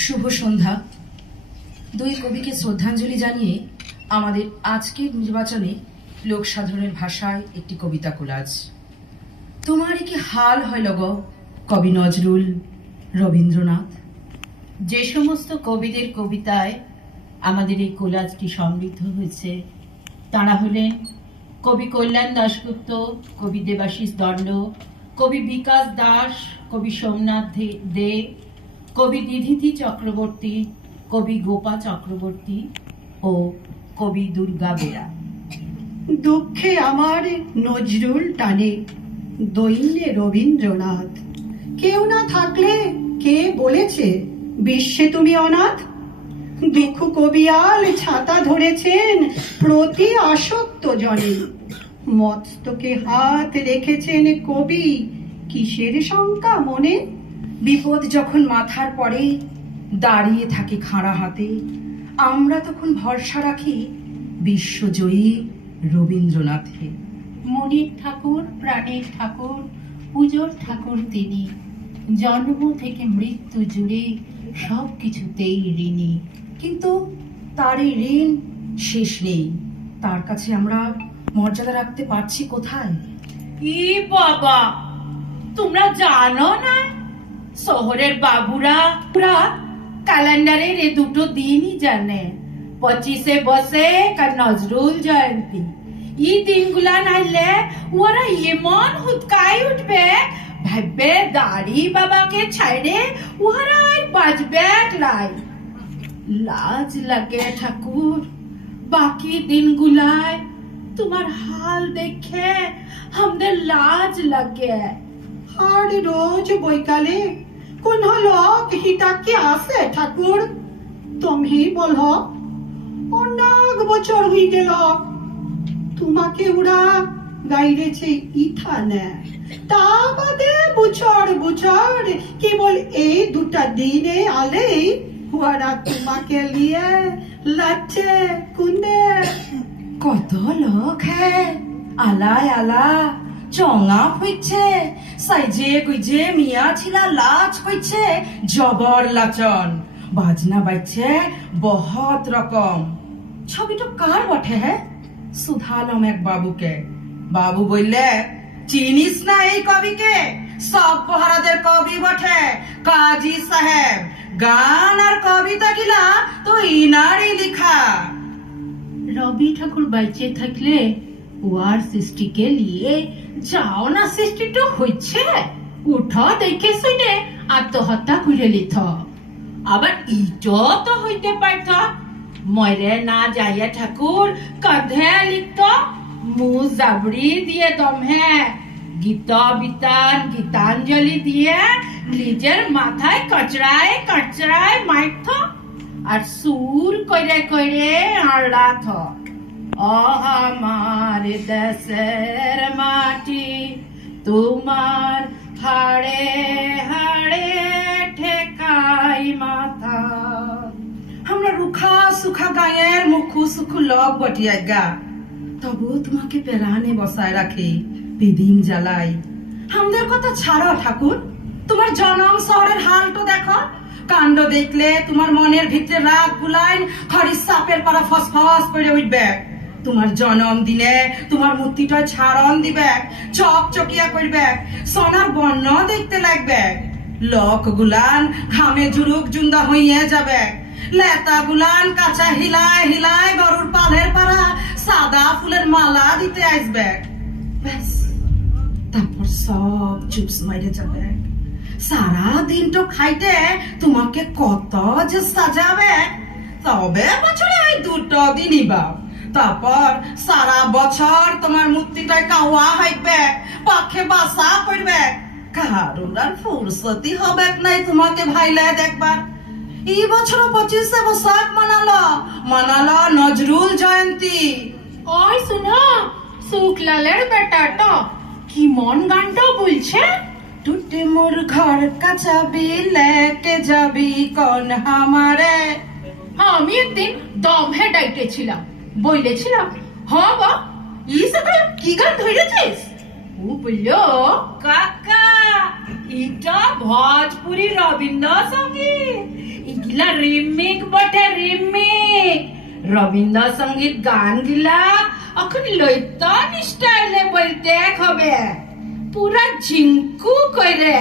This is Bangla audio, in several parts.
শুভ সন্ধ্যা। দুই কবিকে শ্রদ্ধাঞ্জলি জানিয়ে আমাদের আজকের নির্বাচনে লোক সাধারণের ভাষায় একটি কবিতা কোলাজ। তোমার কি হাল হয় লগ কবি নজরুল, রবীন্দ্রনাথ। যে সমস্ত কবিদের কবিতায় আমাদের এই কোলাজটি সমৃদ্ধ হয়েছে তারা হলেন কবি কল্যাণ দাশগুপ্ত, কবি দেবাশিস দণ্ড, কবি বিকাশ দাস, কবি সোমনাথ দে, কবি দিধিতি চক্রবর্তী, কবি গোপা চক্রবর্তী ও কবি দুর্গা বেরা। দুঃখে আমার নজরুল টানে, দৈন্যে রবীন্দ্রনাথ। কেউ না থাকলে কে বলেছে বিশ্বে তুমি অনাথ? দুঃখ কবিয়াল ছাতা ধরেছেন প্রতি আসক্ত জনে, মস্তকে হাত রেখেছেন কবি কিসের শঙ্কা মনে? বিপদ যখন মাথার পরে দাঁড়িয়ে থাকে খাড়া হাতে, আমরা তখন ভরসা রাখি বিশ্বজয়ী রবীন্দ্রনাথে। মনির ঠাকুর, প্রাণের ঠাকুর, পুজোর ঠাকুর তিনি, জন্ম থেকে মৃত্যু জুড়ে সব কিছুতেই ঋণী। কিন্তু তার এই ঋণ শেষ নেই। তার কাছে আমরা মর্যাদা রাখতে পারছি কোথায়? ই বাবা, তোমরা জানো না শহরের বাবুরা ক্যালেন্ডারের এই দুটো দিনই জানে, 25 বৈশাখ আর নজরুল জয়ন্তী। এই দিনগুলা নাইলে ওরা এমন হুৎকাই উঠবে, ভাববে দাড়ি বাবাকে ছাইড়ে ওরা আর বাজবে লাই। লাজ লাগে ঠাকুর, বাকি দিনগুলায় তোমার হাল দেখে আমাদের লাজ লাগে। আর রোজ বৈকালে কোন লোক হিতাকে আসে ঠাকুর? তুমি বল, অনেক বছর হয়ে গেল তোমাকে ওরা গাইরেছে ইথানে, তা বাদে বুছর বুছর কেবল এই দুটা দিনে আলেই ওরা তোমাকে লিয়ে লাচ্ছে কুন্দে। কত লোক হ্যাঁ, আলায় আলা চঙা হইছে, সাইজে গুইজে মিয়া ছিলা লাচ হইছে, জবর লাচন বাজনা বাজছে বহুত রকম। ছবিটা কার বটে হ্যাঁ? সুধালম এক বাবুকে। বাবু বললে, চিনিস না এই কবিকে? সব পহারাদের কবি বটে, কাজী সাহেব। গান আর কবিতা গিলা তো ইনারই লিখা। রবি ঠাকুর বাইচে থাকলে ওয়ার সৃষ্টিকে নিয়ে যাও না, সৃষ্টি তো হচ্ছে, উঠো দেখে শুনে আত্মহত্যা করে লিথ। আবার ইটো তো হইতে পারত, মরে না যাইয়া ঠাকুর কাঁধে লিখত, মুখ জাবড়ি দিয়ে দমে গীত বিতান গীতাঞ্জলি দিয়ে নিজের মাথায় কচড়ায় কচড়ায় মাইথ আর সুর করে করে আড়াথ। ও আমার দেশের মাটি তোমার হাড়ে হাড়ে ঠেকাই মাথা। আমরা রুখা সুখা গায়ের মুখু সুখু লগ বটিয়া গা, তবু তোমাকে পেরানে বসায় রাখে বেদিন জ্বালাই। আমাদের কথা ছাড়ো ঠাকুর, তোমার জনম শহরের হাল তো দেখো। কাণ্ড দেখলে তোমার মনের ভিতরে রাগ গুলাইন খড়ির সাপের পাড়া ফসফস করে উঠবে। তোমার জনম দিনে তোমার মূর্তিটা ছাড়ন দিবে, চকচকিয়া করবে, সোনার বর্ণ দেখতে লাগবে। লোক গুলান ঘামে জুরুক জুন্দা হইয়ে যাবে, লেতা গুলান কাঁচা হিলায় হিলায় গরুর পালের পাড়া সাদা ফুলের মালা দিতে আসবে। ব্যাস, তারপর সব চুপস মাইরে যাবে। সারা দিন তো খাইতে তোমাকে কত যে সাজাবে, তবে বছরে ওই দুটো দিনই বাপ। তারপর সারা বছর তোমার মূর্তিটায় কাওয়া হইবে, পাখে বাসা করবে। কারোর আর ফুরসতি হবে নাই তোমাকে ভাইলে দেখবার। এই বছর 25 বৈশাখ মানালো নজরুল জয়ন্তী। ওই শুনো, শুক্লালের বেটাটা কি মন গানটা বলছে, টুটে মোর ঘর का चाबी लेके যাবি কোন হামারে। আমি একদিন দমে ডাইতেছিলাম, বলেছিলাম হবা ই সকাল কি গান ধরেছিস? ও বললো, কাকা এটা ভোজপুরি রবীন্দ্র সঙ্গীত, এগুলা রিমিক বটে, রিমিক। রবীন্দ্রসঙ্গীত গান গিলা এখন লইতন স্টাইলে বলতে হবে, পুরা ঝিঙ্কু কইরে।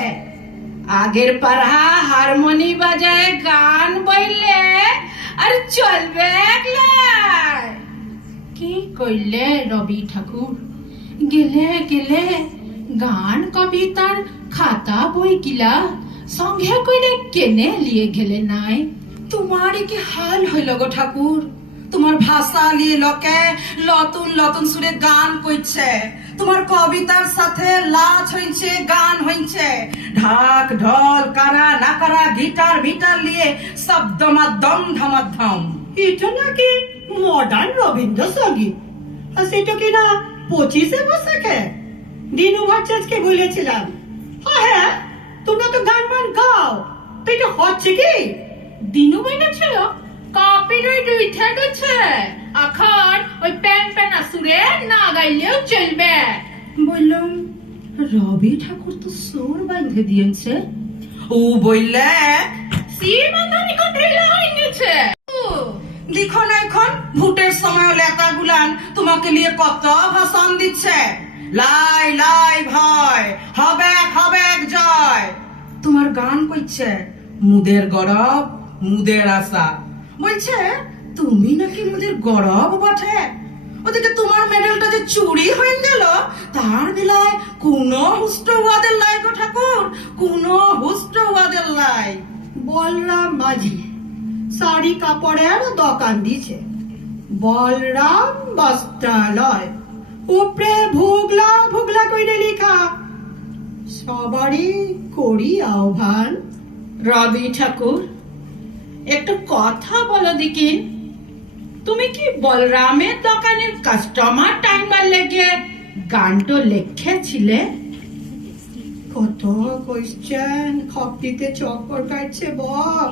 আগের পাড়া হারমোনি বাজায় গান বললে আর চলবে একলাই। কি কইলে রবি ঠাকুর, গেলে গেলে গান কবিতার খাতা বই গিলা সঙ্গে কইরে কেনে লিয়ে গেলে নাই? তোমার কি হাল হইল গো ঠাকুর? তোমার ভাষা নিয়ে লোকে নতুন নতুন সুরে গান কইছে, তোমার কবিতার সাথে লাচ হইছে, গান হইছে, ঢাক ঢোল কারা না কারা গিটার ভিটার নিয়ে শব্দ মাধ্যম ধমাধম। এটা নাকি মডার্ন রবীন্দ্রসঙ্গীত? আর সেটা কিনা 25শে বৈশাখে দিনু ভট্টাচার্যকে বলেছিলাম। হ্যাঁ, তোমরা তো গান মান গাও, তো এটা হচ্ছে কি? দিনু বলেছিল কপিরাইট উঠে গেছে, এখন ওই প্যান প্যান সুরে না গাইলেও চলবে। বললাম রবি ঠাকুর তো সুর বাঁধে দিয়েছে। ও বললে শ্রীমন্দানি কন্ট্রিলা হয়ে গেছে। দেখো না এখন ভোটের সময় লেতা গুলান তোমাকে নিয়ে কত ভাষণ দিচ্ছে, লাই লাই ভয়, হবে হবে জয়। তোমার গান কইছে মুদের গরব মুদের আশা, বলছে তুমি নাকি মুদের গরব বটে। ওদিকে তোমার মেডেলটা যে চুরি হয়ে গেল, তার বেলায় কোনো হুষ্ট ওয়াদের লাই গো ঠাকুর, কোনো হুষ্ট ওয়াদের লাই। বলরাম মাঝি শাড়ি কাপড়ের দোকান দিছে, বলরাম বস্ত্রালয়, উপরে ভুগলা ভুগলা কইরে লেখা। সবারই করি আহ্বান। রবি ঠাকুর, একটু কথা বলো দেখি, তুমি কি বলরামের দোকানের কাস্টমার টাইমবার লেগে গানটো লেখেছিলে? কত কোয়েশ্চেন খপ্পিতে চক্কর কাটছে বক,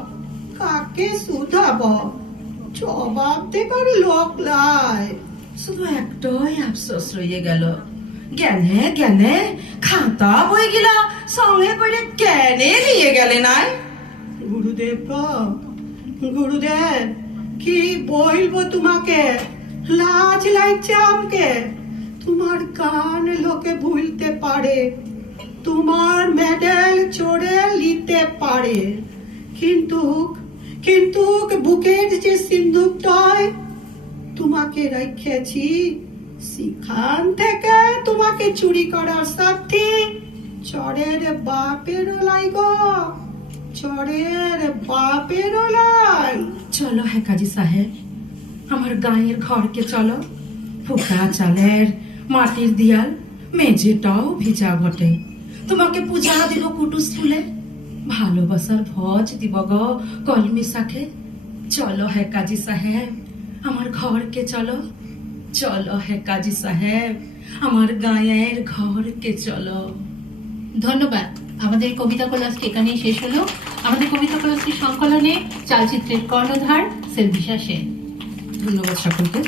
কাকে শুধাব? জবাব দেবার লোক লাই। শুধু একটাই আফসোস রয়ে গেল, জ্ঞানে জ্ঞানে খাতা বই গিলা সঙ্গে করে কেনে নিয়ে গেলে নাই? গুরুদেব গো, গুরুদেব কি বলবো তোমাকে, লাজ লাগছে আমকে। তোমার গান লোকে ভুলতে পারে, তোমার মেডেল চড়ে নিতে পারে, কিন্তু কিন্তু বুকের যে সিন্ধুকটায় তোমাকে রেখেছি, সেখান থেকে তোমাকে চুরি করার সাথে চরের বাপের লাই গো, চরের বাপের লাই। চলো হে কাজী সাহেব, আমার গায়ের ঘরকে চলো। ফুটা চালের মাটির দিয়াল, মেঝেটাও ভিজা বটে। তোমাকে পূজা দিব কুটুস ফুলে, ভালোবাসার ভজ দিব গো কলমি শাখে। চলো হে কাজী সাহেব, আমার ঘরকে চলো। চলো হে কাজী সাহেব, আমার গায়ের ঘরকে চলো। ধন্যবাদ। আমাদের কবিতা কোলাজটি এখানেই শেষ হলো। আমাদের কবিতা কোলাজটি সংকলনে চালচিত্রের কর্ণধার সেলভিশা সেন। ধন্যবাদ সকলকে।